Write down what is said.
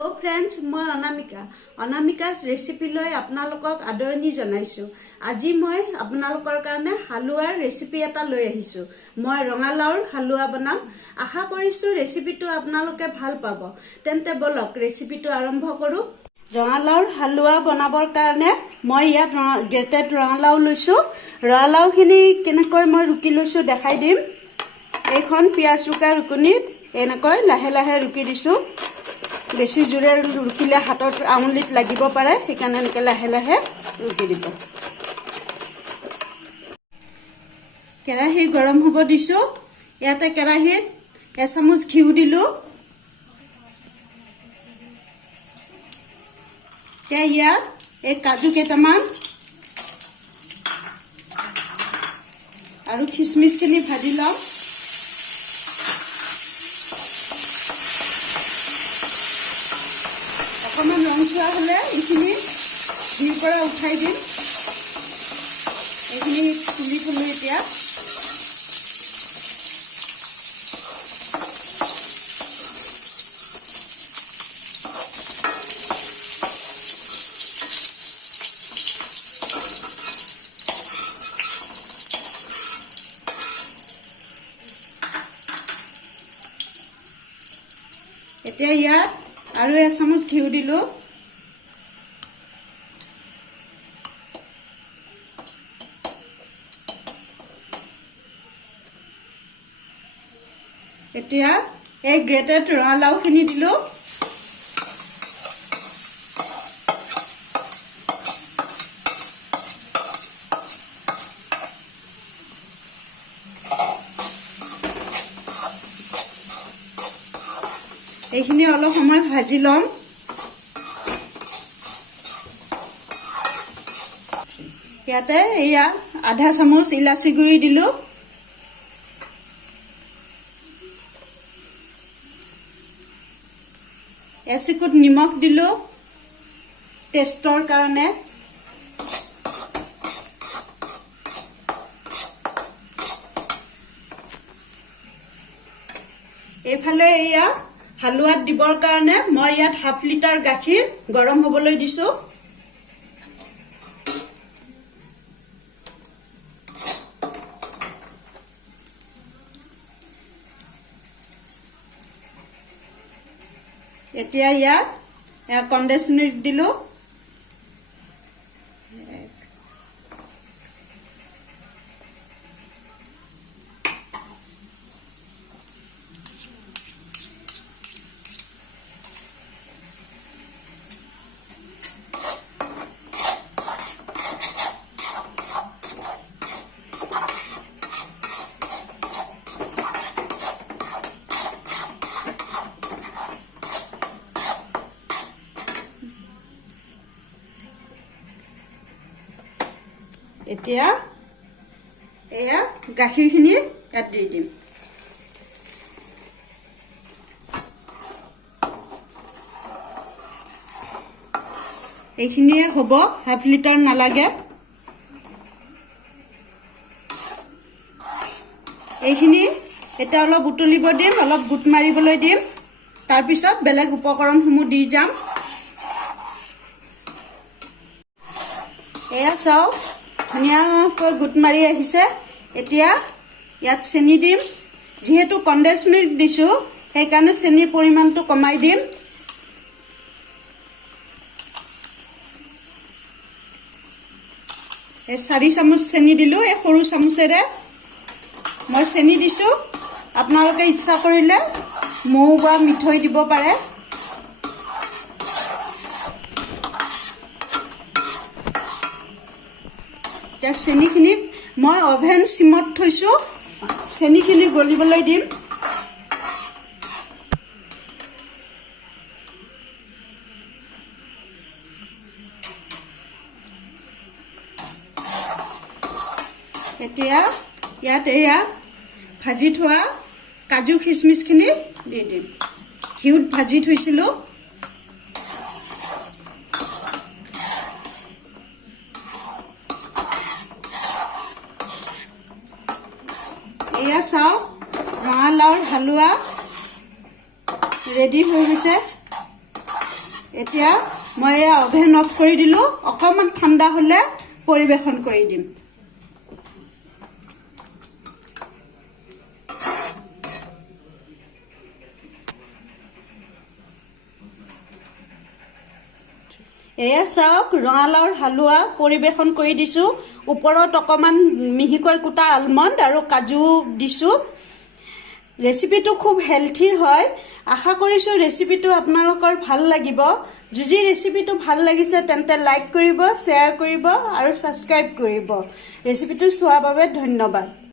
Hello friends, মই অনামিকা's recipe লৈ আপোনালোকক আদৰণি জনাইছো। আজি মই আপোনালোকৰ কাৰণে হালুৱাৰ ৰেচিপি এটা লৈ আহিছো। মই ৰঙালাওৰ হালুৱা বনাম। আশা কৰিছো ৰেচিপিটো আপোনালোকে ভাল পাব। তেন্তে বলক ৰেচিপিটো আৰম্ভ কৰো। ৰঙালাওৰ হালুৱা বনাবৰ কাৰণে মই ইয়াত গ্ৰেটেড ৰঙালাও লৈছো। ৰঙালাওখিনি কেনেকৈ মই ৰুকি লৈছো দেখাই দিম। এইখন পিয়াজ ৰুকা ৰুকনিত এনেকৈ লাহে লাহে ৰুকি দিছো। বেছি জোৰে ৰুকিলে হাতত আঙুলিত লাগিব পাৰে, সেইকাৰণে এনেকৈ লাহে লাহে ৰুকি দিব। কেৰাহী গৰম হ'ব দিছো। ইয়াতে কেৰাহীত এচামুচ ঘিউ দিলো। ইয়াত এই কাজু কেইটামান আৰু খিচমিচখিনি ভাজি লম। অকণমান ৰংচুৱা হ'লে এইখিনি ঘিৰ পৰা উঠাই দিম। এইখিনি তুলি থলো এতিয়া। এতিয়া ইয়াত আৰু এচামুচ ঘিউ দিলো। এতিয়া এই গ্ৰেটেড ৰঙালাওখিনি দিলো। এইখিনি অলপ সময় ভাজি লম। ইয়াতে এয়া আধা চামুচ ইলাচি গুড়ি দিলো। এচিকুট নিমখ দিলো টেষ্টৰ কাৰণে। এইফালে এয়া হালুৱাত দিবৰ কাৰণে মই ইয়াত হাফ লিটাৰ গাখীৰ গৰম হ'বলৈ দিছো। এতিয়া ইয়াত কনডেন্স মিল্ক দিলো। এতিয়া এয়া গাখীৰখিনি ইয়াত দি দিম। এইখিনিয়ে হ'ব, হাফ লিটাৰ নালাগে। এইখিনি এতিয়া অলপ উতলিব দিম, অলপ গোট মাৰিবলৈ দিম। তাৰপিছত বেলেগ উপকৰণসমূহ দি যাম। এয়া চাওক ধুনীয়াকৈ গোট মাৰি আহিছে। এতিয়া ইয়াত চেনি দিম। যিহেতু কনডেন্স মিল্ক দিছো সেইকাৰণে চেনিৰ পৰিমাণটো কমাই দিম। এই 4 চামুচ চেনি দিলো। এই সৰু চামুচেৰে মই চেনি দিছো। আপোনালোকে ইচ্ছা কৰিলে মৌ বা মিঠৈ দিব পাৰে। এতিয়া চেনিখিনি মই অভেন চিমত থৈছো। চেনিখিনি গলিবলৈ দিম। এতিয়া ইয়াত এয়া ভাজি থোৱা কাজু খিচমিচখিনি দি দিম। ঘিউত ভাজি থৈছিলো। এয়া চাওক ৰঙালাওৰ হালুৱা ৰেডি হৈ গৈছে। এতিয়া মই এয়া অভেন অফ কৰি দিলোঁ অকণমান ঠাণ্ডা হ'লে পৰিৱেশন কৰি দিম এয়া চাওক ৰঙালাওৰ হালোৱা পৰিৱেশন কৰি দিছোঁ ওপৰত অকণমান মিহিকৈ কুটা আলমণ্ড আৰু কাজু দিছোঁ ৰেচিপিটো খুব হেলথি হয় আশা কৰিছোঁ ৰেচিপিটো আপোনালোকৰ ভাল লাগিব যদি ৰেচিপিটো ভাল লাগিছে তেন্তে লাইক কৰিব শ্বেয়াৰ কৰিব আৰু ছাবস্ক্ৰাইব কৰিব ৰেচিপিটো চোৱাৰ বাবে ধন্যবাদ